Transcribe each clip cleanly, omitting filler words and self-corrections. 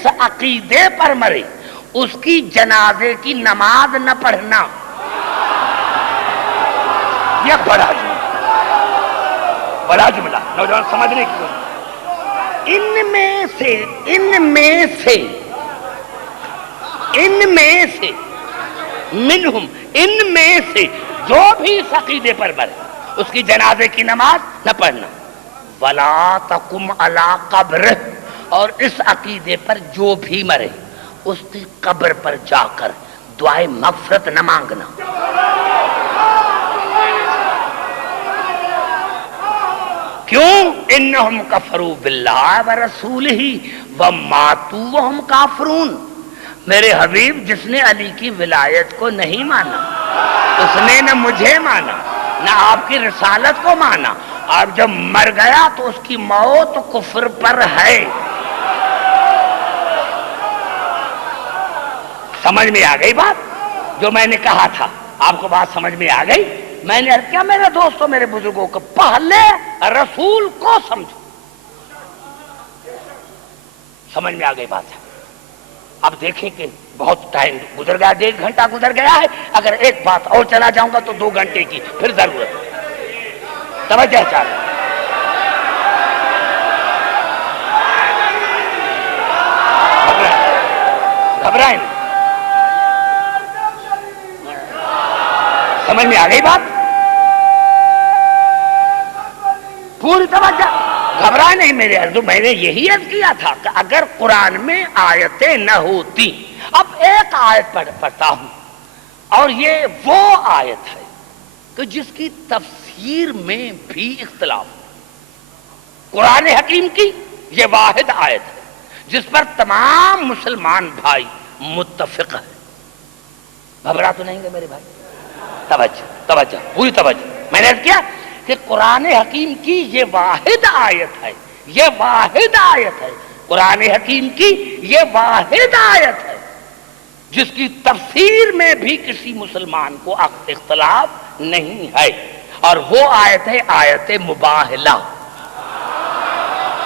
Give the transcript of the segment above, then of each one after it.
جس عقیدے پر مرے اس کی جنازے کی نماز نہ پڑھنا، یہ بڑا جملہ نوجوان سمجھنے کی کوشش۔ ان میں سے جو بھی اس عقیدے پر مرے اس کی جنازے کی نماز نہ پڑھنا، وَلَا تَقُمْ عَلَىٰ قَبْرِهِ، اور اس عقیدے پر جو بھی مرے اس کی قبر پر جا کر دعائے مغفرت نہ مانگنا۔ کیوں؟ انہم کفروا باللہ ورسولہ وماتوا وہم کافرون۔ میرے حبیب جس نے علی کی ولایت کو نہیں مانا اس نے نہ مجھے مانا نہ آپ کی رسالت کو مانا، اور جب مر گیا تو اس کی موت کفر پر ہے۔ سمجھ میں آ گئی بات؟ جو میں نے کہا تھا آپ کو بات سمجھ میں آ گئی؟ میں نے کیا میرے دوستوں میرے بزرگوں کو پہلے رسول کو سمجھو۔ سمجھ میں آ گئی بات ہے؟ اب دیکھیں کہ بہت ٹائم گزر گیا، 1.5 گھنٹہ گزر گیا ہے، اگر ایک بات اور چلا جاؤں گا تو 2 گھنٹے کی پھر ضرورت ہے۔ توجہ چاہیے۔ گھبرائیں نہیں۔ سمجھ میں آ گئی بات؟ پوری توجہ، گھبرائے نہیں میرے عرض۔ میں نے یہی عرض کیا تھا کہ اگر قرآن میں آیتیں نہ ہوتی، اب ایک آیت پڑھتا ہوں اور یہ وہ آیت ہے کہ جس کی تفسیر میں بھی اختلاف، قرآن حکیم کی یہ واحد آیت ہے جس پر تمام مسلمان بھائی متفق ہیں۔ گھبرا تو نہیں گے میرے بھائی؟ توجہ پوری توجہ۔ میں نے عرض کیا کہ قرآن حکیم کی یہ واحد آیت ہے، یہ واحد آیت ہے، قرآن حکیم کی یہ واحد آیت ہے جس کی تفسیر میں بھی کسی مسلمان کو اختلاف نہیں ہے، اور وہ آیت ہے آیت مباہلہ۔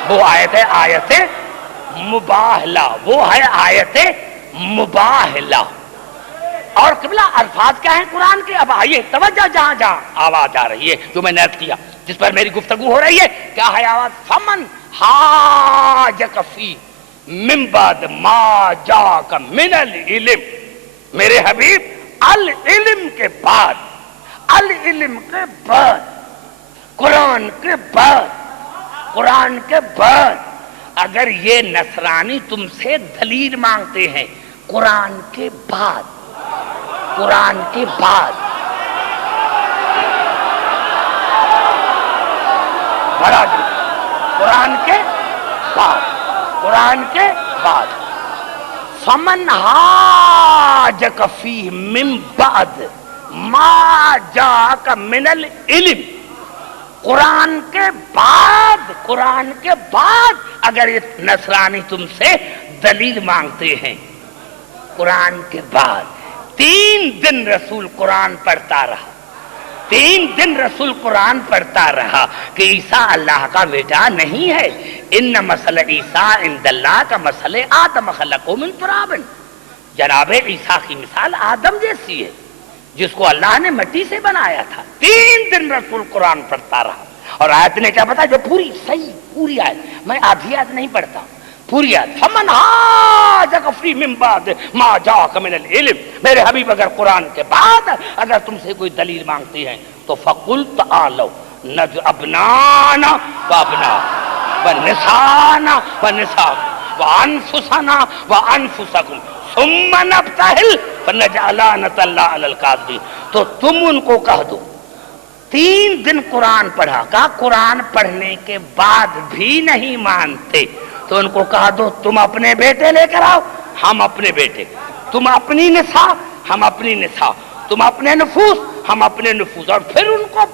وہ آیت ہے آیت مباہلہ، وہ ہے آیت مباہلہ۔ اور قبلہ الفاظ کیا ہیں قرآن کے؟ اب آئیے توجہ، جہاں جہاں آواز آ رہی ہے جو میں نے عرض کیا جس پر میری گفتگو ہو رہی ہے، کیا ہے آواز؟ فمن حاجک فی من بعد ما جاک من العلم۔ میرے حبیب العلم کے بعد، العلم کے بعد، قرآن کے بعد، قرآن کے بعد اگر یہ نصرانی تم سے دلیل مانگتے ہیں قرآن کے بعد، قرآن کے بعد، بڑا جو قرآن کے بعد، قرآن کے بعد، فمن حاجک فیہ من بعد ما جاک من العلم، قرآن کے بعد، قرآن کے بعد اگر یہ نصرانی تم سے دلیل مانگتے ہیں، قرآن کے بعد 3 دن رسول قرآن پڑھتا رہا، 3 دن رسول قرآن پڑھتا رہا کہ عیسیٰ اللہ کا بیٹا نہیں ہے۔ ان مثل عیسیٰ عند اللہ کا مثل آدم خلقہ من تراب۔ جناب عیسیٰ کی مثال آدم جیسی ہے جس کو اللہ نے مٹی سے بنایا تھا۔ 3 دن رسول قرآن پڑھتا رہا، اور آیت نے کیا بتا جو پوری صحیح پوری آیت، میں آدھی آیت نہیں پڑھتا، پوری آیت، فمن حاجک فیہ من بعد ما جاک من العلم۔ میرے حبیب اگر قرآن کے بعد اگر تم سے کوئی دلیل مانگتی ہیں تو فقل تعالوا ندع ابنانا وابناءکم ونساءنا ونساءکم وانفسنا وانفسکم ثم نبتہل فنجعل لعنۃ اللہ علی الکاذبین۔ تو تم ان کو کہہ دو 3 دن قرآن پڑھا، کہا قرآن پڑھنے کے بعد بھی نہیں مانتے تو ان کو کہا دو تم اپنے بیٹے لے کر آؤ، ہم اپنے بیٹے، تم اپنی نساء ہم اپنی نساء، تم اپنے نفوس ہم اپنے نفوس، اور پھر ان کو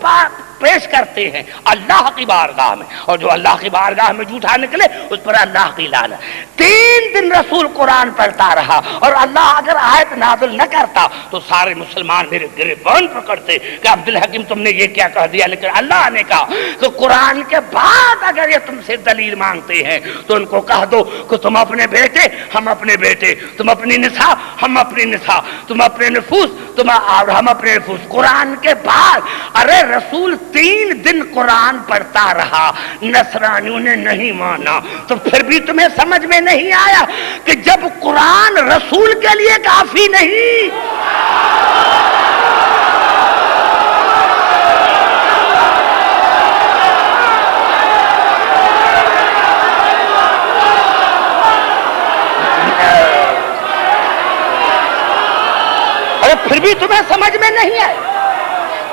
پیش کرتے ہیں اللہ کی بارگاہ میں، اور جو اللہ کی بارگاہ میں جھوٹا نکلے اس پر اللہ کی لعنت۔ 3 دن دن رسول قرآن پڑھتا رہا، اور اللہ اگر آیت نازل نہ کرتا تو سارے مسلمان میرے گریبان پکڑتے کہ عبدالحکیم تم نے یہ کیا کہہ دیا، لیکن اللہ نے کہا کہ قرآن کے بعد اگر یہ تم سے دلیل مانگتے ہیں تو ان کو کہہ دو کہ تم اپنے بیٹے ہم اپنے بیٹے، تم اپنی نساء ہم اپنی نساء، تم اپنے نفوس ہم اپنے نفوس۔ قرآن کے بعد ارے رسول 3 دن قرآن پڑھتا رہا، نصرانیوں نے نہیں مانا، تو پھر بھی تمہیں سمجھ میں نہیں آیا کہ جب قرآن رسول کے لیے کافی نہیں، پھر بھی تمہیں سمجھ میں نہیں آئے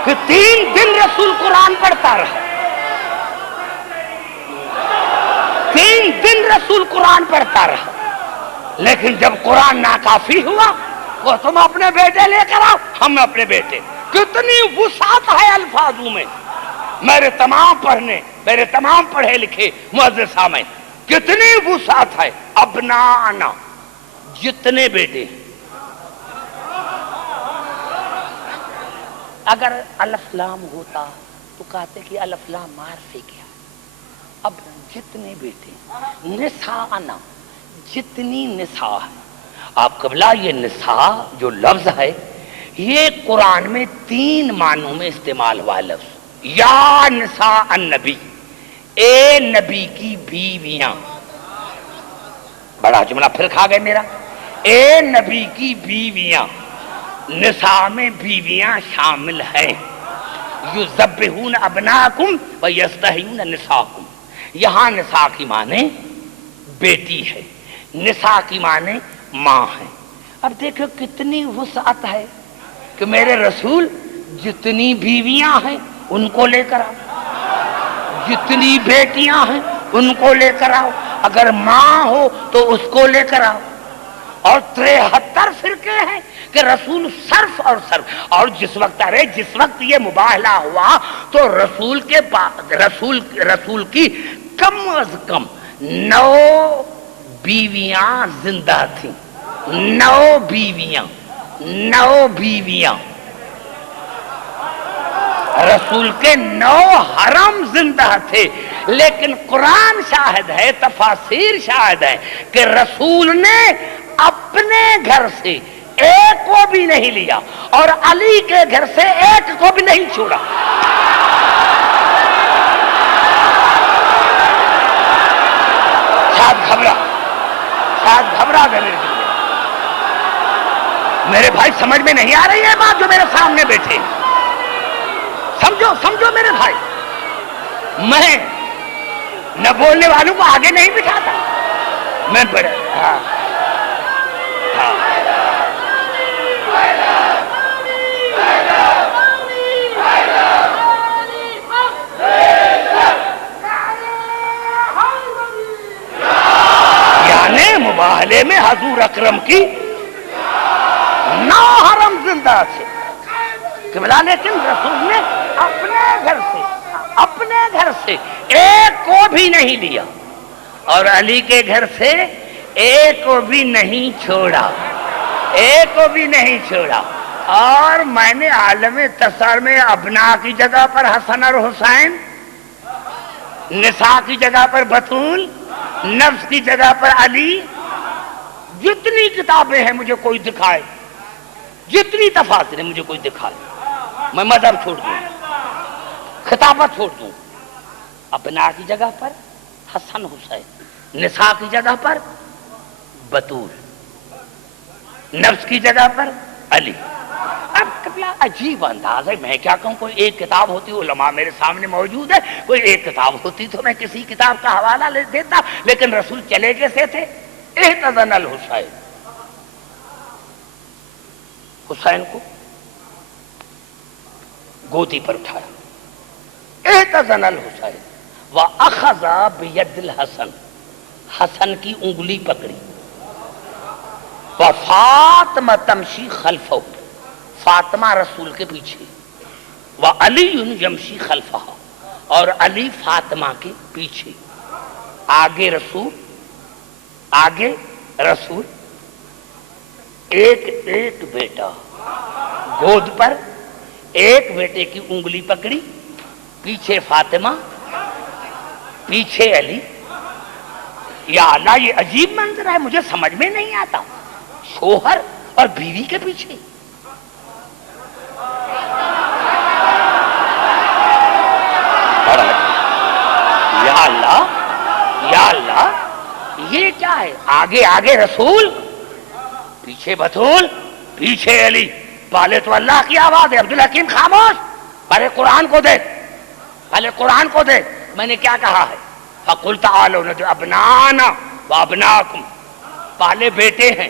کہ 3 دن رسول قرآن پڑھتا رہا، 3 دن رسول قرآن پڑھتا رہا، لیکن جب قرآن ناکافی ہوا وہ تم اپنے بیٹے لے کر آؤ ہم اپنے بیٹے۔ کتنی وسعت ہے الفاظوں میں، میرے تمام پڑھے لکھے معزز سامعین، کتنی وسعت ہے۔ ابنانا جتنے بیٹے، اگر الف لام ہوتا تو کہتے کہ الف لام مار سے کیا، اب جتنے بیٹے، نساءنا جتنی نساء ہے۔ آپ قبلہ یہ نساء جو لفظ ہے یہ قرآن میں 3 معنوں میں استعمال ہوا لفظ۔ یا نساء النبی، اے نبی کی بیویاں، بڑا جملہ پھر کھا گئے میرا، اے نبی کی بیویاں، نساء میں بیویاں شامل ہیں۔ یذبحون ابناکم ویستحیون نساکم، یہاں نساء کی معنی بیٹی ہے، نساء کی معنی ماں ہے۔ اب دیکھو کتنی وسعت ہے کہ میرے رسول جتنی بیویاں ہیں ان کو لے کر آؤ، جتنی بیٹیاں ہیں ان کو لے کر آؤ، اگر ماں ہو تو اس کو لے کر آؤ۔ اور 73 فرقے ہیں کہ رسول صرف اور صرف، اور جس وقت یہ مباہلہ ہوا تو رسول کی کم از کم 9 بیویاں زندہ تھیں، 9 بیویاں، رسول کے 9 حرم زندہ تھے، لیکن قرآن شاہد ہے، تفاسیر شاہد ہے کہ رسول نے اپنے گھر سے ایک کو بھی نہیں لیا اور علی کے گھر سے ایک کو بھی نہیں چھوڑا۔ شاید گھبرا گئے میرے بھائی، سمجھ میں نہیں آ رہی ہے بات جو میرے سامنے بیٹھے؟ سمجھو میرے بھائی، میں نہ بولنے والوں کو آگے نہیں بٹھاتا، میں بڑا یعنی مباہلے میں حضور اکرم کی 9 حرم زندہ تھے قبلہ، لیکن رسول نے اپنے گھر سے ایک کو بھی نہیں لیا اور علی کے گھر سے ایک کو بھی نہیں چھوڑا، ایک کو بھی نہیں چھوڑا۔ اور میں نے عالم تصور میں ابنا کی جگہ پر حسن اور حسین، نساء کی جگہ پر بطول، نفس کی جگہ پر علی، جتنی کتابیں ہیں مجھے کوئی دکھائے، جتنی تفاسیر ہیں مجھے کوئی دکھائے، میں مذہب چھوڑ دوں، خطابت چھوڑ دوں۔ ابنا کی جگہ پر حسن حسین، نساء کی جگہ پر بطول، نفس کی جگہ پر علی۔ اب کتنا عجیب انداز ہے، میں کیا کہوں، کوئی ایک کتاب ہوتی، علماء میرے سامنے موجود ہے، کوئی ایک کتاب ہوتی تو میں کسی کتاب کا حوالہ لے دیتا، لیکن رسول چلے کیسے تھے؟ احتضن الحسین، حسین کو گودی پر اٹھایا، احتضن الحسین وَأَخَذَ بِيَدِ الْحَسَنِ، حسن کی انگلی پکڑی، وَفَاطِمَةَ تَمْشِي خَلْفَهُ، فاطمہ رسول کے پیچھے، وَعَلِيٌّ يَمْشِي خَلْفَهَا، اور علی فاطمہ کے پیچھے، آگے رسول، آگے رسول ایک ایک بیٹا گود پر، ایک بیٹے کی انگلی پکڑی، پیچھے فاطمہ، پیچھے علی. یا اللہ یہ عجیب منظر ہے، مجھے سمجھ میں نہیں آتا. شوہر اور بیوی کے پیچھے. یا اللہ یا اللہ یہ کیا ہے؟ آگے آگے رسول، پیچھے بطول، پیچھے علی. پہلے تو اللہ کی آواز ہے. عبدالحکیم خاموش، پہلے قرآن کو دیکھ، پہلے قرآن کو دیکھ. میں نے کیا کہا ہے؟ فَقُلْ تَعَالَوْا نَدْعُ أَبْنَاءَنَا وَأَبْنَاءَكُمْ. پہلے بیٹے ہیں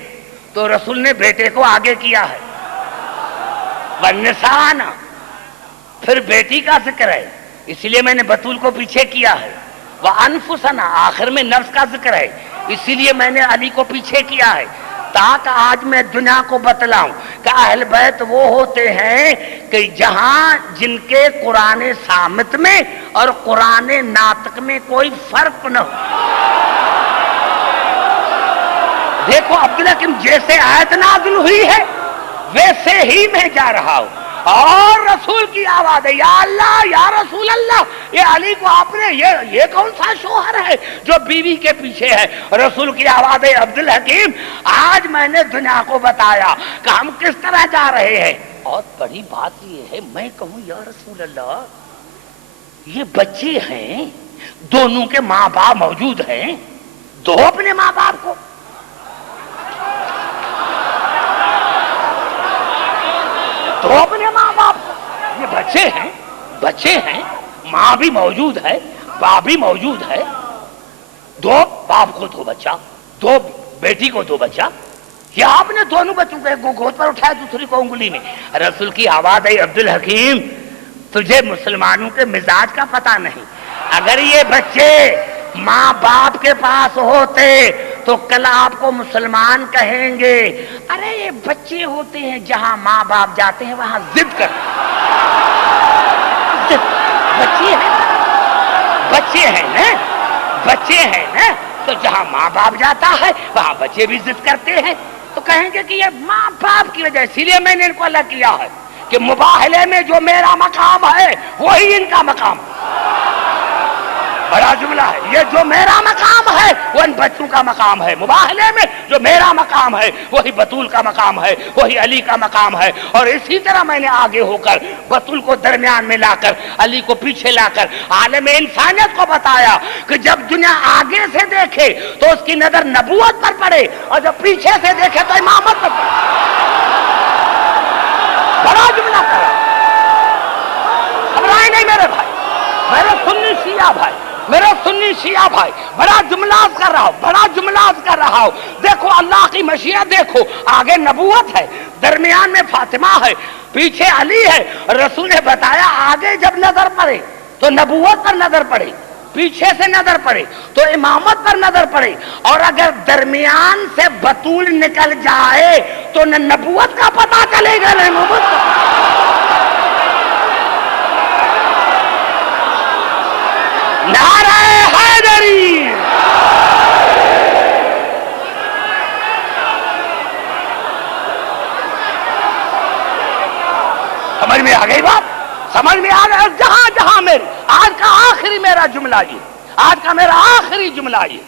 تو رسول نے بیٹے کو آگے کیا ہے. وَالنِّسَاءَنَا، پھر بیٹی کا ذکر ہے، اس لیے میں نے بطول کو پیچھے کیا ہے. وَأَنفُسَنَا، آخر میں نفس کا ذکر ہے، اسی لیے میں نے علی کو پیچھے کیا ہے. تاکہ آج میں دنیا کو بتلاؤں کہ اہل بیت وہ ہوتے ہیں کہ جہاں جن کے قرآن صامت میں اور قرآن ناطق میں کوئی فرق نہ ہو. دیکھو عبدالحکیم، جیسے آیت نازل ہوئی ہے ویسے ہی میں جا رہا ہوں، اور رسول کی آواز ہے یا اللہ یا رسول اللہ. یہ علی کو آپ نے یہ کون سا شوہر ہے جو بیوی کے پیچھے ہے؟ رسول کی آواز ہے عبدالحکیم آج میں نے دنیا کو بتایا کہ ہم کس طرح جا رہے ہیں. اور بڑی بات یہ ہے، میں کہوں یا رسول اللہ یہ بچے ہیں، دونوں کے ماں باپ موجود ہیں، دو اپنے ماں باپ کو. تو اپنے ماں باپ کو، یہ بچے ہیں، ماں بھی موجود ہے، باپ بھی موجود ہے. دو باپ کو دو بچہ، دو بیٹی کو دو بچہ. یہ آپ نے دونوں بچوں کو ایک کو گود پر اٹھایا، دوسری کو انگلی میں. رسول کی آواز ہے عبدالحکیم تجھے مسلمانوں کے مزاج کا پتہ نہیں. اگر یہ بچے ماں باپ کے پاس ہوتے تو کل آپ کو مسلمان کہیں گے. ارے یہ بچے ہوتے ہیں، جہاں ماں باپ جاتے ہیں وہاں ضد کر. بچے ہیں نا تو جہاں ماں باپ جاتا ہے وہاں بچے بھی ضد کرتے ہیں. تو کہیں گے کہ یہ ماں باپ کی وجہ، اسی لیے میں نے ان کو الگ کیا ہے کہ مباہلے میں جو میرا مقام ہے وہی ان کا مقام. بڑا جملہ ہے یہ، جو میرا مقام ہے وہ ان بچوں کا مقام ہے. مباہلے میں جو میرا مقام ہے وہی بطول کا مقام ہے، وہی علی کا مقام ہے. اور اسی طرح میں نے آگے ہو کر بطول کو درمیان میں لا کر، علی کو پیچھے لا کر عالم انسانیت کو بتایا کہ جب دنیا آگے سے دیکھے تو اس کی نظر نبوت پر پڑے، اور جب پیچھے سے دیکھے تو امامت پر پڑے. بڑا جملہ کرا. گھبرائے نہیں میرے بھائی، میرے سنی شیعہ بھائی، بڑا جملات کر رہا ہوں. دیکھو اللہ کی مشیت دیکھو، آگے نبوت ہے، درمیان میں فاطمہ ہے، پیچھے علی ہے. رسول نے بتایا آگے جب نظر پڑے تو نبوت پر نظر پڑے، پیچھے سے نظر پڑے تو امامت پر نظر پڑے. اور اگر درمیان سے بطول نکل جائے تو نہ نبوت کا پتہ چلے گا نہ امامت کا. نعرہ حیدری. سمجھ میں آ گئی بات؟ سمجھ میں آ گئی. جہاں میری آج کا آخری میرا جملہ یہ،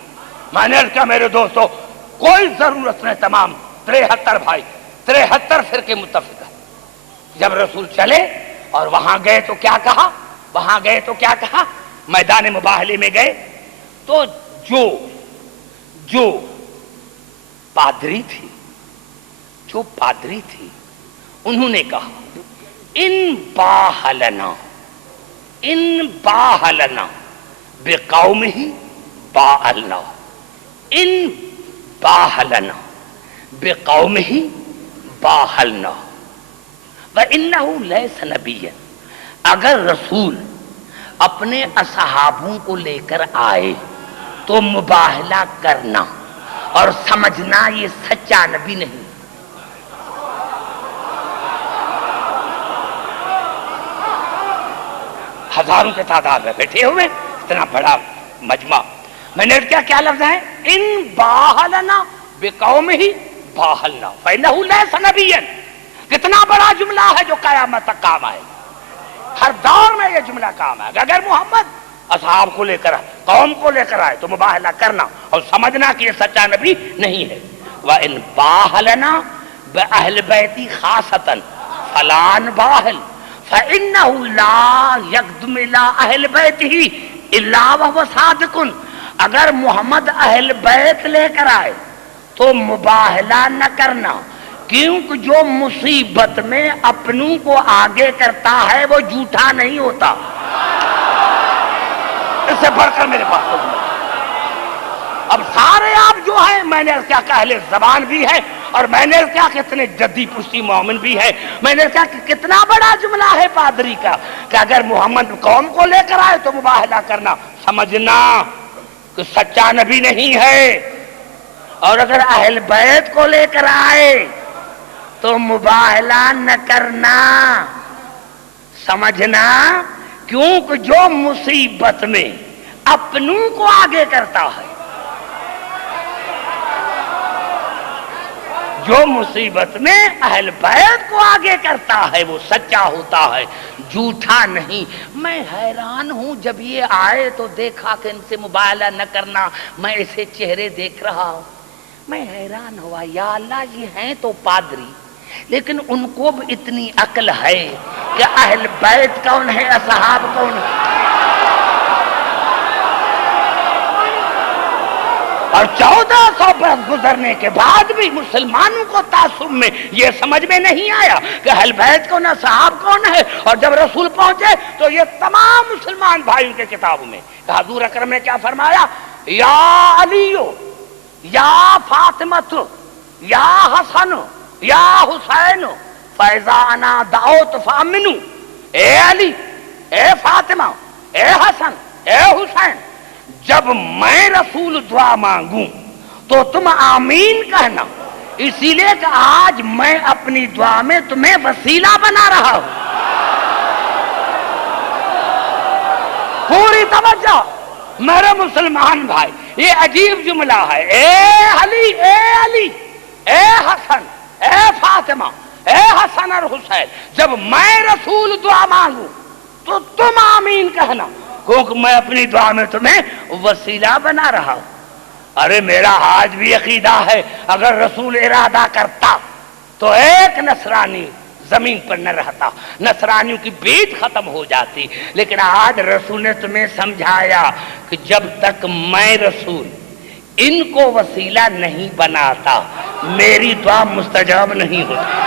میں نے کہا میرے دوستو کوئی ضرورت نہیں، تمام 73 بھائی 73 فرقے متفق ہے. جب رسول چلے اور وہاں گئے تو کیا کہا؟ میدان مباہلے میں گئے تو جو پادری تھی انہوں نے کہا ان باہلنا بقومہ باہلنا، ان باہلنا بقومہ باہلنا وَإِنَّهُ لَيْسَ نَبِيًّا. اگر رسول اپنے اصحابوں کو لے کر آئے تو مباہلہ کرنا اور سمجھنا یہ سچا نبی نہیں. ہزاروں کے تعداد میں بیٹھے ہوئے اتنا بڑا مجمع. میں نے کیا لفظ ہے؟ ان باہلنا بقومہ باہلنا فإنہ لیس نبیا. کتنا بڑا جملہ ہے جو قیامت تک کام آئے. ہر دور میں یہ جملہ کام آئے گا. اگر محمد اصحاب کو لے کر آئے, قوم کو لے کر آئے, تو مباہلہ کرنا اور سمجھنا کہ یہ سچا نبی نہیں ہے. وَإِن بَاهَلَنَا بِأَهْلِ بَيْتِ خَاصَةً فَلَان بَاهِل فَإِنَّهُ لَا يَقْدُمُ إِلَىٰ أَهْلِ بَيْتِهِ إِلَّا وَهُوَ صَادِقٌ. اگر محمد اہل بیت لے کر آئے تو مباہلہ نہ کرنا, کیونکہ جو مصیبت میں اپنوں کو آگے کرتا ہے وہ جھوٹا نہیں ہوتا. اس سے بڑھ کر میرے پاس نہیں. اب سارے آپ جو ہیں, میں نے کیا کہ اہل زبان بھی ہے, اور میں نے کیا کہ اتنے جدی پشتی مومن بھی ہے. میں نے کیا کہ کتنا بڑا جملہ ہے پادری کا کہ اگر محمد قوم کو لے کر آئے تو مباہلہ کرنا, سمجھنا کہ سچا نبی نہیں ہے. اور اگر اہل بیت کو لے کر آئے تو مباہلہ نہ کرنا, سمجھنا کیونکہ جو مصیبت میں اپنوں کو آگے کرتا ہے, جو مصیبت میں اہل بیت کو آگے کرتا ہے وہ سچا ہوتا ہے, جھوٹا نہیں. میں حیران ہوں, جب یہ آئے تو دیکھا کہ ان سے مباہلہ نہ کرنا, میں ایسے چہرے دیکھ رہا ہوں, میں حیران ہوا, یا اللہ یہ ہیں تو پادری, لیکن ان کو بھی اتنی عقل ہے کہ اہل بیت کون ہے, اصحاب کون ہے. اور 1400 برس گزرنے کے بعد بھی مسلمانوں کو تعصب میں یہ سمجھ میں نہیں آیا کہ اہل بیت کون ہے, صحاب کون ہے. اور جب رسول پہنچے تو یہ تمام مسلمان بھائیوں کے کتابوں میں کہ حضور اکرم نے کیا فرمایا, یا علیو یا فاطمۃ یا حسن یا حسین فیضا انا دعوت فامنو. اے علی, اے فاطمہ, اے حسن, اے حسین, جب میں رسول دعا مانگوں تو تم آمین کہنا, اسی لیے کہ آج میں اپنی دعا میں تمہیں وسیلہ بنا رہا ہوں. پوری توجہ میرے مسلمان بھائی, یہ عجیب جملہ ہے. اے علی, اے علی, اے حسن, اے فاطمہ, اے حسن اور حسین, جب میں رسول دعا مانگوں تو تم آمین کہنا, کیونکہ میں اپنی دعا میں تمہیں وسیلہ بنا رہا ہوں. ارے میرا آج بھی عقیدہ ہے, اگر رسول ارادہ کرتا تو ایک نصرانی زمین پر نہ رہتا, نصرانیوں کی بیت ختم ہو جاتی. لیکن آج رسول نے تمہیں سمجھایا کہ جب تک میں رسول ان کو وسیلہ نہیں بناتا میری دعا مستجاب نہیں ہوتی.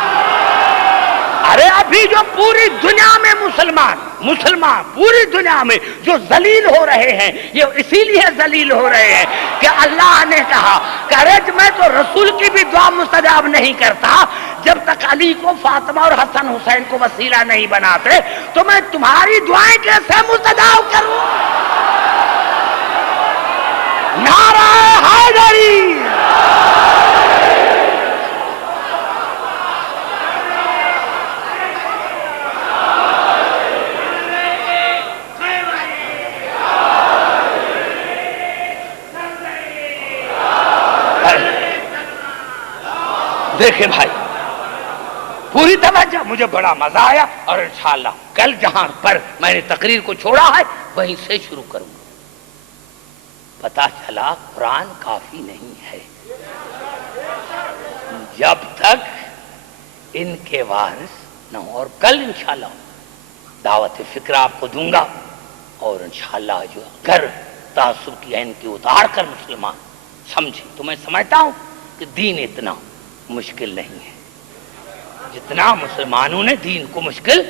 ارے ابھی جو پوری دنیا میں مسلمان پوری دنیا میں جو ذلیل ہو رہے ہیں, یہ اسی لیے ذلیل ہو رہے ہیں کہ اللہ نے کہا کہ میں تو رسول کی بھی دعا مستجاب نہیں کرتا جب تک علی کو, فاطمہ اور حسن حسین کو وسیلہ نہیں بناتے, تو میں تمہاری دعائیں کیسے مستجاب کروں. نعرہ حیدری. دیکھیں بھائی, پوری توجہ, مجھے بڑا مزہ آیا, اور انشاءاللہ کل جہاں پر میں نے تقریر کو چھوڑا ہے وہیں سے شروع کروں گا. پتا چلا قرآن کافی نہیں ہے جب تک ان کے وارث نہ ہو. اور کل انشاءاللہ دعوت فکر آپ کو دوں گا, اور انشاءاللہ جو اگر تعصب کی عین کی اتار کر مسلمان سمجھے, تو میں سمجھتا ہوں کہ دین اتنا مشکل نہیں ہے جتنا مسلمانوں نے دین کو مشکل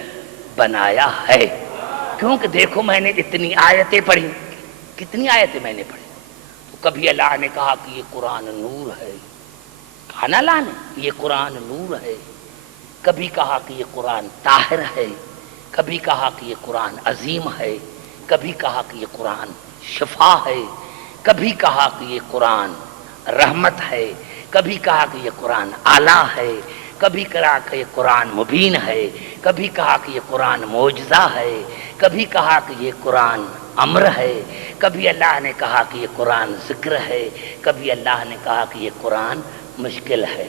بنایا ہے. کیونکہ دیکھو میں نے اتنی آیتیں پڑھی, کتنی آیتیں میں نے پڑھی, تو کبھی اللہ نے کہا کہ یہ قرآن نور ہے, کہا نا اللہ نے یہ قرآن نور ہے, کبھی کہا کہ یہ قرآن طاہر ہے, کبھی کہا کہ یہ قرآن عظیم ہے, کبھی کہا کہ یہ قرآن شفا ہے, کبھی کہا کہ یہ قرآن رحمت ہے, کبھی کہا کہ یہ قرآن اعلیٰ ہے, کبھی کہا کہ یہ قرآن مبین ہے, کبھی کہا کہ یہ قرآن معجزہ ہے, کبھی کہا کہ یہ قرآن امر ہے, کبھی اللہ نے کہا کہ یہ قرآن ذکر ہے, کبھی اللہ نے کہا کہ یہ قرآن مشکل ہے.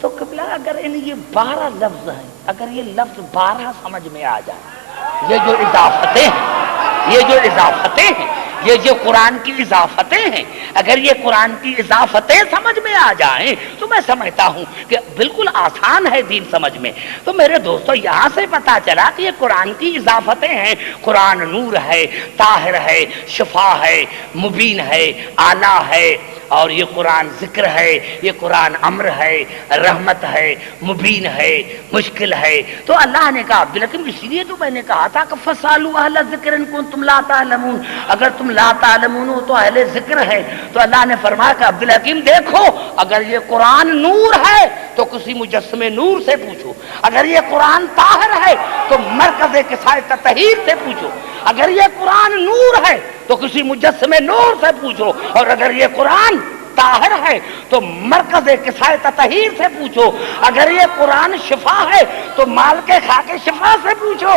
تو قبلہ اگر ان یہ 12 لفظ ہیں، اگر یہ لفظ 12 سمجھ میں آ جائے، یہ جو اضافتیں ہیں، یہ جو اضافتیں ہیں، یہ جو قرآن کی اضافتیں ہیں، اگر یہ قرآن کی اضافتیں سمجھ میں آ جائیں تو میں سمجھتا ہوں کہ بالکل آسان ہے دین سمجھ میں. تو میرے دوستو یہاں سے پتا چلا کہ یہ قرآن کی اضافتیں ہیں. قرآن نور ہے، طاہر ہے، شفا ہے، مبین ہے، اعلیٰ ہے، اور یہ قرآن ذکر ہے، یہ قرآن امر ہے، رحمت ہے، مبین ہے، مشکل ہے. تو اللہ نے کہا عبدالحکیم اس لیے تو میں نے کہا تھا کہ فَاسْأَلُوا أَهْلَ الذِّكْرِ إِن كُنتُمْ لَا تَعْلَمُونَ، اگر تم لا تعلمون ہو تو اہل ذکر ہے. تو اللہ نے فرمایا کہ عبدالحکیم دیکھو، اگر یہ قرآن نور ہے تو کسی مجسم نور سے پوچھو، اگر یہ قرآن طاہر ہے تو مرکز کسائے تطہیر سے پوچھو، اگر یہ قرآن نور ہے تو کسی مجسم نور سے پوچھو، اور اگر یہ قرآن طاہر ہے تو مرکز کسائے تطہیر سے پوچھو، اگر یہ قرآن شفا ہے تو مالک خاک شفا سے پوچھو،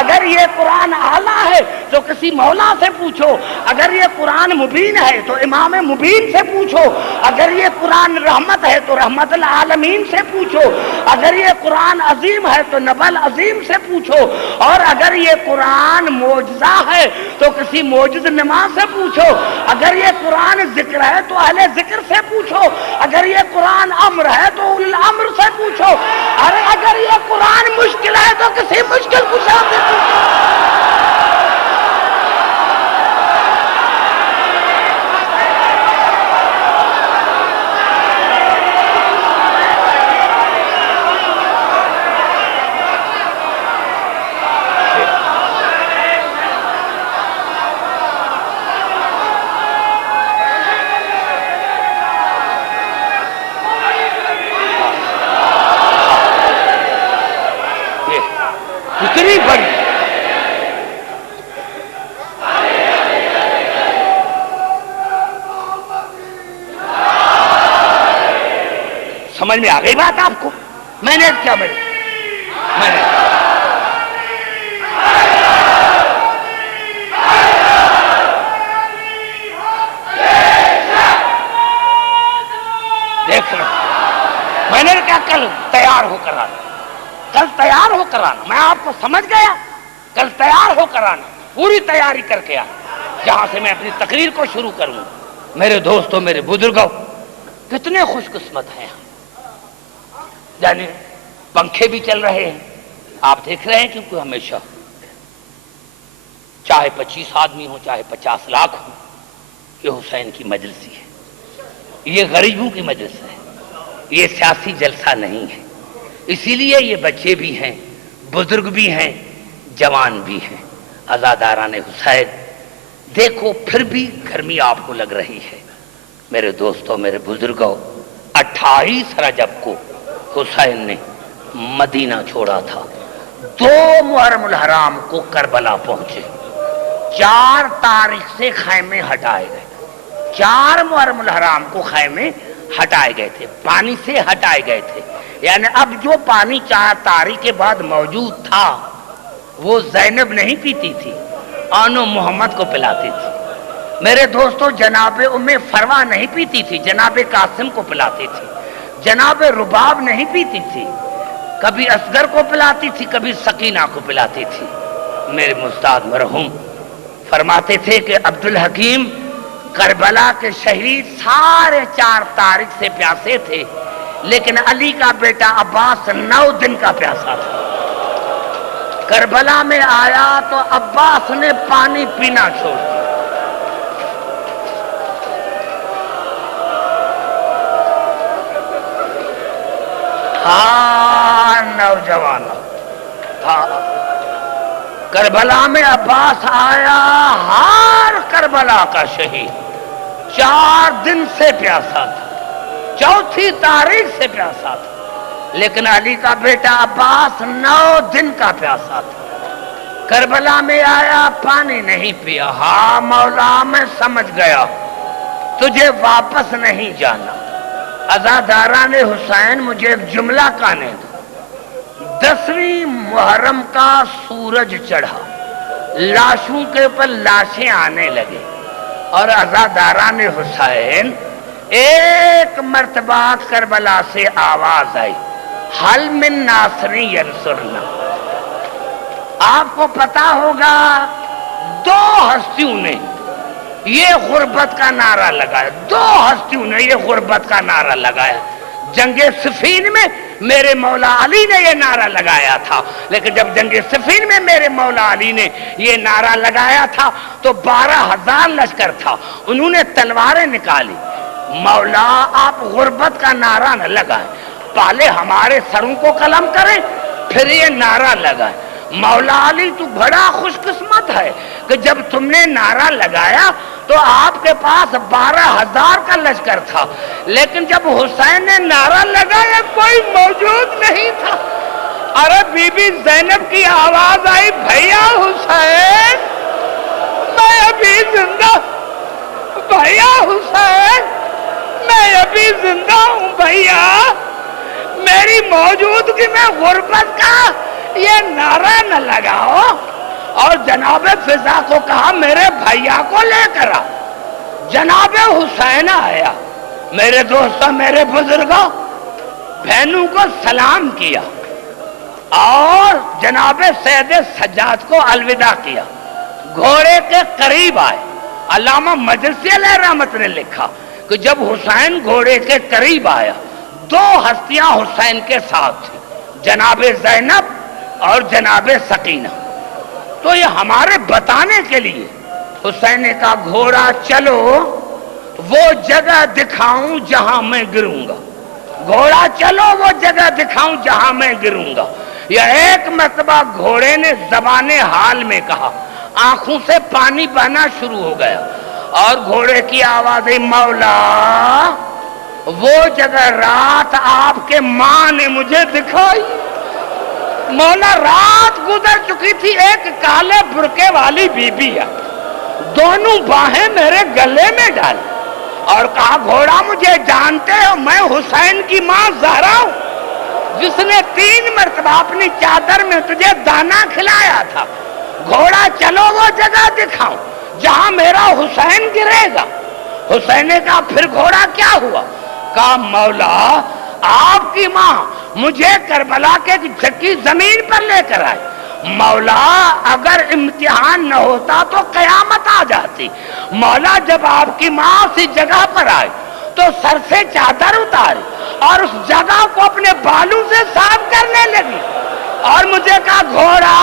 اگر یہ قرآن اعلیٰ ہے تو کسی مولا سے پوچھو، اگر یہ قرآن مبین ہے تو امام مبین سے پوچھو، اگر یہ قرآن رحمت ہے تو رحمت العالمین سے پوچھو، اگر یہ قرآن عظیم ہے تو نبل عظیم سے پوچھو، اور اگر یہ قرآن معجزہ ہے تو کسی معجز نما سے پوچھو، اگر یہ قرآن ذکر ہے تو اہل ذکر سے پوچھو، اگر یہ قرآن امر ہے تو اول الامر سے پوچھو، اگر یہ قرآن مشکل ہے تو کسی مشکل کشا سے پوچھو. کتنی بڑی سمجھ میں آ گئی بات آپ کو؟ میں نے کیا میں نے دیکھ لو، میں نے کیا کل تیار ہو کر آنا، کل تیار ہو کر آنا، میں آپ کو سمجھ گیا، کل تیار ہو کر آنا، پوری تیاری کر کے آنا، جہاں سے میں اپنی تقریر کو شروع کروں. میرے دوستوں، میرے بزرگوں، کتنے خوش قسمت ہیں، یعنی پنکھے بھی چل رہے ہیں، آپ دیکھ رہے ہیں، کیونکہ ہمیشہ چاہے 25 آدمی ہو چاہے 50 لاکھ ہو، یہ حسین کی مجلسی ہے، یہ غریبوں کی مجلس ہے، یہ سیاسی جلسہ نہیں ہے. اسی لیے یہ بچے بھی ہیں، بزرگ بھی ہیں، جوان بھی ہیں، عزاداران حسین. دیکھو پھر بھی گرمی آپ کو لگ رہی ہے. میرے دوستوں، میرے بزرگوں، 28 رجب کو حسین نے مدینہ چھوڑا تھا، 2 محرم الحرام کو کربلا پہنچے، 4 تاریخ سے خیمے ہٹائے گئے، 4 محرم الحرام کو خیمے ہٹائے گئے تھے، پانی سے ہٹائے گئے تھے. یعنی اب جو پانی 4 تاریخ کے بعد موجود تھا وہ زینب نہیں پیتی تھی، آنو محمد کو پلاتی تھی. میرے دوستو، جناب ام فروا نہیں پیتی تھی، جناب قاسم کو پلاتی تھی. جناب رباب نہیں پیتی تھی، کبھی اصغر کو پلاتی تھی، کبھی سکینہ کو پلاتی تھی. میرے مستاد مرحوم فرماتے تھے کہ عبدالحکیم کربلا کے شہید سارے 4 تاریخ سے پیاسے تھے، لیکن علی کا بیٹا عباس 9 دن کا پیاسا تھا. کربلا میں آیا تو عباس نے پانی پینا چھوڑ دیا. ہاں نوجوان، ہاں کربلا میں عباس آیا، ہر کربلا کا شہید 4 دن سے پیاسا تھا، 4 تاریخ سے پیاسا تھا، لیکن علی کا بیٹا عباس 9 دن کا پیاسا تھا. کربلا میں آیا، پانی نہیں پیا. ہاں مولا میں سمجھ گیا، تجھے واپس نہیں جانا. عزاداران حسین مجھے ایک جملہ کہنے دو. 10ویں محرم کا سورج چڑھا، لاشوں کے اوپر لاشیں آنے لگے، اور عزاداران حسین ایک مرتبہ کربلا سے آواز آئی، حل من ناصری ینصرنا۔ آپ کو پتا ہوگا دو ہستیوں نے یہ غربت کا نعرہ لگایا، دو ہستیوں نے یہ غربت کا نعرہ لگایا۔ جنگ صفین میں میرے مولا علی نے یہ نعرہ لگایا تھا، لیکن جب جنگ صفین میں میرے مولا علی نے یہ نعرہ لگایا تھا تو 12,000 لشکر تھا، انہوں نے تلواریں نکالی۔ مولا آپ غربت کا نعرہ نہ لگائیں، پہلے ہمارے سروں کو قلم کریں پھر یہ نعرہ لگائیں۔ مولا علی تو بڑا خوش قسمت ہے کہ جب تم نے نعرہ لگایا تو آپ کے پاس 12,000 کا لشکر تھا، لیکن جب حسین نے نعرہ لگایا کوئی موجود نہیں تھا۔ ارے بی بی زینب کی آواز آئی، بھیا حسین میں ابھی زندہ، بھیا حسین میں ابھی زندہ ہوں، بھیا میری موجودگی میں غربت کا یہ نعرہ نہ لگاؤ۔ اور جناب فضا کو کہا میرے بھیا کو لے کر آ۔ جناب حسین آیا، میرے دوستوں میرے بزرگوں بہنوں کو سلام کیا اور جناب سید سجاد کو الوداع کیا، گھوڑے کے قریب آئے۔ علامہ مجلسی علیہ رحمت نے لکھا کہ جب حسین گھوڑے کے قریب آیا دو ہستیاں حسین کے ساتھ تھیں، جناب زینب اور جناب سکینہ۔ تو یہ ہمارے بتانے کے لیے حسین نے کہا گھوڑا چلو وہ جگہ دکھاؤں جہاں میں گروں گا، گھوڑا چلو وہ جگہ دکھاؤں جہاں میں گروں گا۔ یہ ایک مرتبہ گھوڑے نے زبان حال میں کہا، آنکھوں سے پانی بہنا شروع ہو گیا اور گھوڑے کی آواز مولا وہ جگہ رات آپ کے ماں نے مجھے دکھائی۔ مولا رات گزر چکی تھی، ایک کالے برقے والی بی بی ہے، دونوں باہیں میرے گلے میں ڈال اور کہا گھوڑا مجھے جانتے ہو میں حسین کی ماں زہرا ہوں جس نے 3 مرتبہ اپنی چادر میں تجھے دانا کھلایا تھا، گھوڑا چلو وہ جگہ دکھاؤں جہاں میرا حسین گرے گا۔ حسین نے کہا پھر گھوڑا کیا ہوا؟ کہا مولا آپ کی ماں مجھے کربلا کے جھکی زمین پر لے کر آئے، مولا اگر امتحان نہ ہوتا تو قیامت آ جاتی۔ مولا جب آپ کی ماں اسی جگہ پر آئے تو سر سے چادر اتاری اور اس جگہ کو اپنے بالوں سے صاف کرنے لگی اور مجھے کہا گھوڑا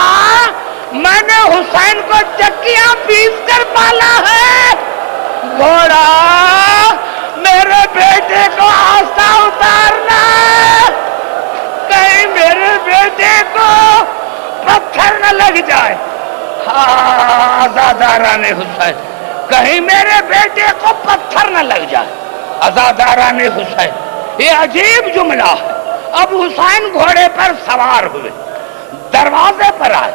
میں نے حسین کو چکیاں پیس کر پالا ہے، گھوڑا میرے بیٹے کو آستہ اتارنا، کہیں میرے بیٹے کو پتھر نہ لگ جائے۔ آزاداران حسین، کہیں میرے بیٹے کو پتھر نہ لگ جائے۔ آزاداران حسین، یہ عجیب جملہ ہے۔ اب حسین گھوڑے پر سوار ہوئے، دروازے پر آئے،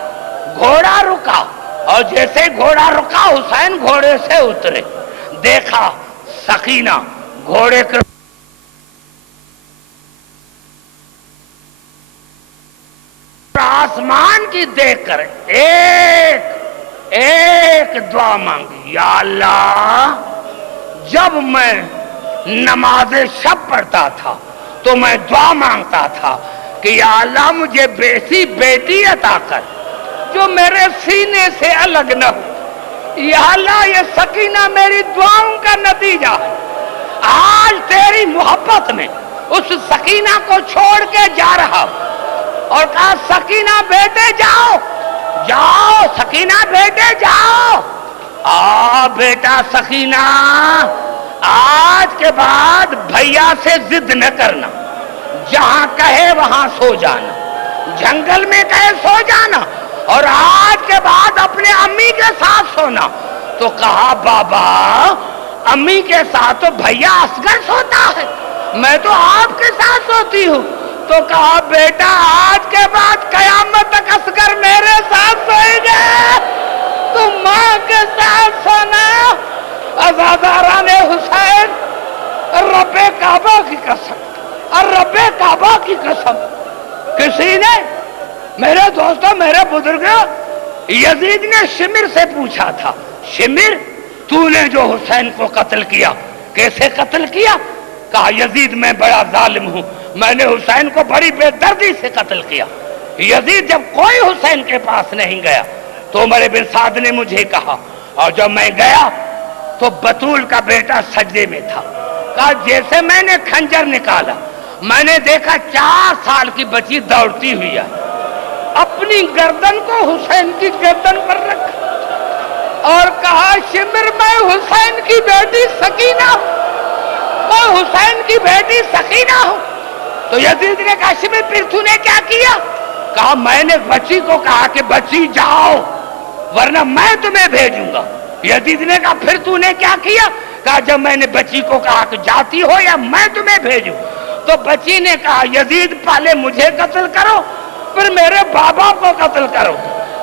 گھوڑا رکا اور جیسے گھوڑا رکا حسین گھوڑے سے اترے، دیکھا سکینہ گھوڑے کے آسمان کی دیکھ کر ایک دعا مانگی، یا اللہ جب میں نماز شب پڑھتا تھا تو میں دعا مانگتا تھا کہ یا اللہ مجھے بیسی بیٹی عطا کر جو میرے سینے سے الگ نہ ہو۔ یا اللہ یہ سکینہ میری دعاؤں کا نتیجہ ہے، آج تیری محبت میں اس سکینہ کو چھوڑ کے جا رہا ہوں۔ اور کہا سکینہ بیٹے جاؤ جاؤ، سکینہ بیٹے جاؤ۔ بیٹا سکینہ آج کے بعد بھیا سے ضد نہ کرنا، جہاں کہے وہاں سو جانا، جنگل میں کہے سو جانا، اور آج کے بعد اپنے امی کے ساتھ سونا۔ تو کہا بابا امی کے ساتھ تو بھیا اصغر سوتا ہے، میں تو آپ کے ساتھ سوتی ہوں۔ تو کہا بیٹا آج کے بعد قیامت تک اصغر میرے ساتھ سوئے گا، تم ماں کے ساتھ سونا۔ عزاداران حسین، رب کعبہ کی قسم، اور رب کعبہ کی قسم، کسی نے میرے دوستوں میرے بزرگوں یزید نے شمر سے پوچھا تھا، شمر تو نے جو حسین کو قتل کیا کیسے قتل کیا؟ کہا یزید میں بڑا ظالم ہوں، میں نے حسین کو بڑی بے دردی سے قتل کیا۔ یزید جب کوئی حسین کے پاس نہیں گیا تو عمر بن سعد نے مجھے کہا، اور جب میں گیا تو بطول کا بیٹا سجدے میں تھا۔ کہا جیسے میں نے خنجر نکالا میں نے دیکھا 4 سال کی بچی دوڑتی ہوئی ہے، اپنی گردن کو حسین کی گردن پر رکھا اور کہا شمر میں حسین کی بیٹی سکینہ ہوں، میں حسین کی بیٹی سکینہ ہوں۔ تو یزید نے کہا شمر پھر تو نے کیا کیا؟ کہا میں نے بچی کو کہا کہ بچی جاؤ ورنہ میں تمہیں بھیجوں گا۔ یزید نے کہا پھر تو نے کیا کیا؟ کہا جب میں نے بچی کو کہا کہ جاتی ہو یا میں تمہیں بھیجوں، تو بچی نے کہا یزید پہلے مجھے قتل کرو پھر میرے بابا کو قتل کرو۔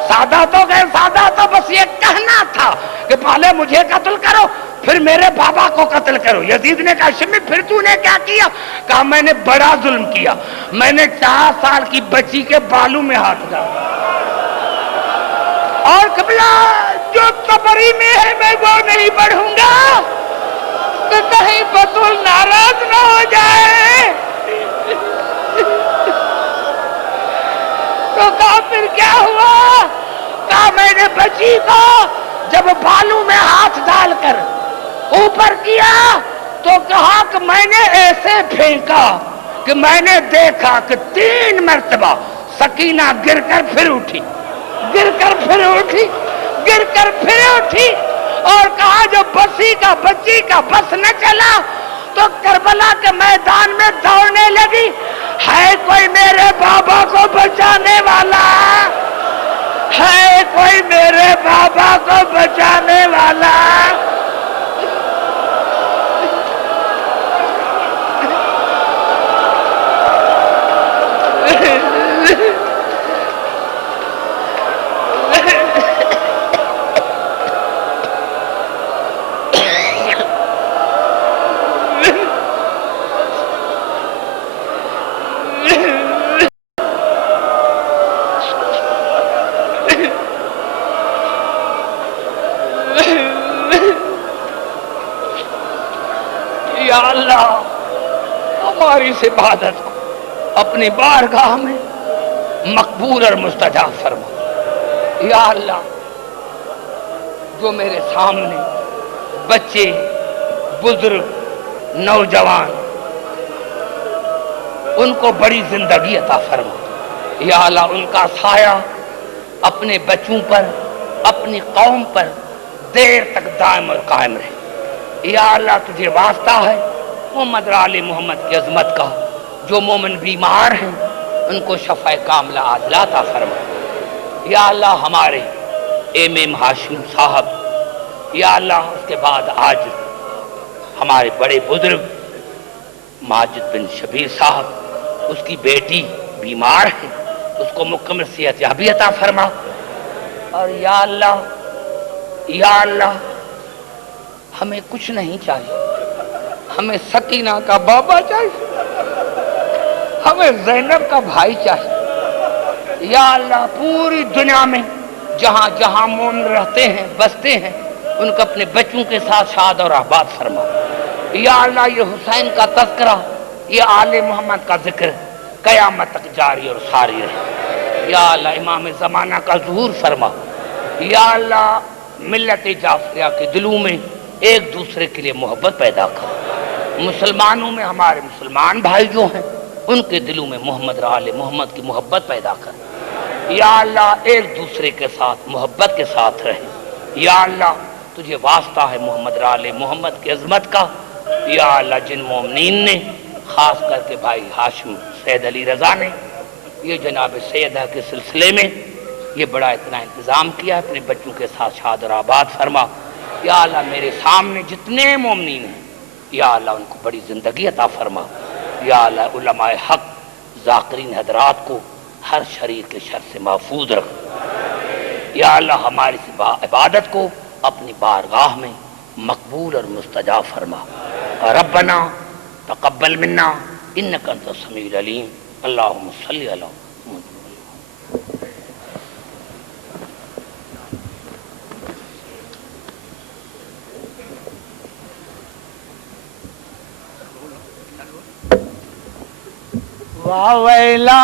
سادہ تو گئے، سادہ تو بس یہ کہنا تھا کہ پہلے مجھے قتل کرو پھر میرے بابا کو قتل کرو۔ یزید نے کہا شمی پھر تو نے کیا کیا؟ کہا میں نے بڑا ظلم کیا، میں نے 4 سال کی بچی کے بالوں میں ہاتھ ڈالا، اور قبلہ جو تبری میں ہے میں وہ نہیں پڑھوں گا کہ کہیں بطول ناراض نہ ہو جائے۔ تو کہا پھر کیا ہوا؟ کہا میں نے بچی کو جب بالوں میں ہاتھ ڈال کر اوپر کیا تو کہا کہ میں نے ایسے پھینکا کہ میں نے دیکھا کہ 3 مرتبہ سکینہ گر کر پھر اٹھی، گر کر پھر اٹھی، گر کر پھر اٹھی، اور کہا جو بچی کا بس نہ چلا تو کربلا کے میدان میں دوڑنے لگی، ہے کوئی میرے بابا کو بچانے والا؟ ہے کوئی میرے بابا کو بچانے والا؟ یا اللہ ہماری اس عبادت کو اپنی بارگاہ میں مقبول اور مستجاب فرما۔ یا اللہ جو میرے سامنے بچے، بزرگ، نوجوان، ان کو بڑی زندگی عطا فرما۔ یا اللہ ان کا سایہ اپنے بچوں پر، اپنی قوم پر دیر تک دائم اور قائم رہے۔ یا اللہ تجھے واسطہ ہے محمد آل محمد کی عظمت کا، جو مومن بیمار ہیں ان کو شفا کاملہ عاجلہ عطا فرما۔ یا اللہ ہمارے امام ہاشم صاحب، یا اللہ اس کے بعد آج ہمارے بڑے بزرگ ماجد بن شبیر صاحب، اس کی بیٹی بیمار ہے، اس کو مکمل صحت یابی عطا فرما۔ اور یا اللہ ہمیں کچھ نہیں چاہیے، ہمیں سکینہ کا بابا چاہیے، ہمیں زینب کا بھائی چاہیے۔ یا اللہ پوری دنیا میں جہاں جہاں مومن رہتے ہیں، بستے ہیں، ان کو اپنے بچوں کے ساتھ شاد اور آباد فرما۔ یا اللہ یہ حسین کا تذکرہ، یہ آل محمد کا ذکر قیامت تک جاری اور ساری رہے۔ یا اللہ امام زمانہ کا ظہور فرما۔ یا اللہ ملت جعفریہ کے دلوں میں ایک دوسرے کے لیے محبت پیدا کر۔ مسلمانوں میں ہمارے مسلمان بھائی جو ہیں ان کے دلوں میں محمد آل محمد کی محبت پیدا کر۔ یا اللہ ایک دوسرے کے ساتھ محبت کے ساتھ رہے۔ یا اللہ تجھے واسطہ ہے محمد آل محمد کی عظمت کا۔ یا اللہ جن مومنین نے خاص کر کے بھائی ہاشم سید علی رضا نے یہ جناب سیدہ کے سلسلے میں یہ بڑا اتنا انتظام کیا، اپنے بچوں کے ساتھ شاد اور آباد فرما۔ یا اللہ میرے سامنے جتنے مومنین ہیں یا اللہ ان کو بڑی زندگی عطا فرما۔ یا اللہ علماء حق ذاکرین حضرات کو ہر شریر کے شر سے محفوظ رکھ۔ یا اللہ ہماری عبادت کو اپنی بارگاہ میں مقبول اور مستجاب فرما۔ ربنا تقبل منا انک انت السمیع العلیم۔ اللہم صلی علی محمد۔ واویلا